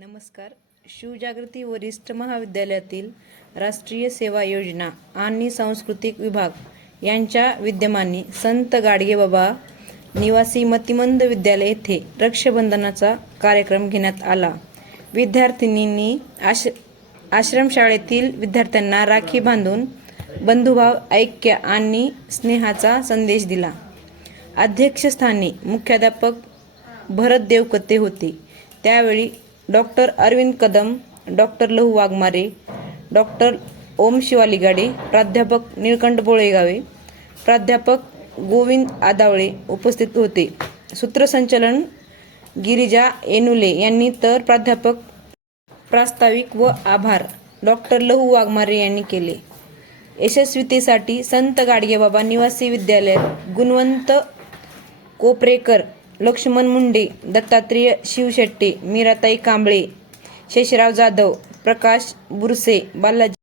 नमस्कार. शिवजागृती वरिष्ठ महाविद्यालयातील राष्ट्रीय सेवा योजना आणि सांस्कृतिक विभाग यांच्या विद्यमाने संत गाडगेबाबा निवासी मतिमंद विद्यालय येथे रक्षाबंधनाचा कार्यक्रम घेण्यात आला. विद्यार्थिनींनी आश आश्रमशाळेतील विद्यार्थ्यांना राखी बांधून बंधुभाव ऐक्य आणि स्नेहाचा संदेश दिला. अध्यक्षस्थानी मुख्याध्यापक भरत देवकते होते. त्यावेळी doctor Arvind Kadam doctor Lahu Waghmare doctor ओम शिवालिगाडे प्राध्यापक निळकंठ बोळेगावे प्राध्यापक गोविंद आदावळे उपस्थित होते. सूत्रसंचालन गिरिजा एनुले यांनी तर प्राध्यापक प्रास्ताविक व आभार डॉक्टर लहू वाघमारे यांनी केले. यशस्वीतेसाठी संत गाडगेबाबा निवासी विद्यालयात गुणवंत कोपरेकर लक्ष्मण मुंडे दत्तात्रेय शिवशेट्टे मीराताई कांबळे शेषराव जाधव प्रकाश बुरसे बालाजी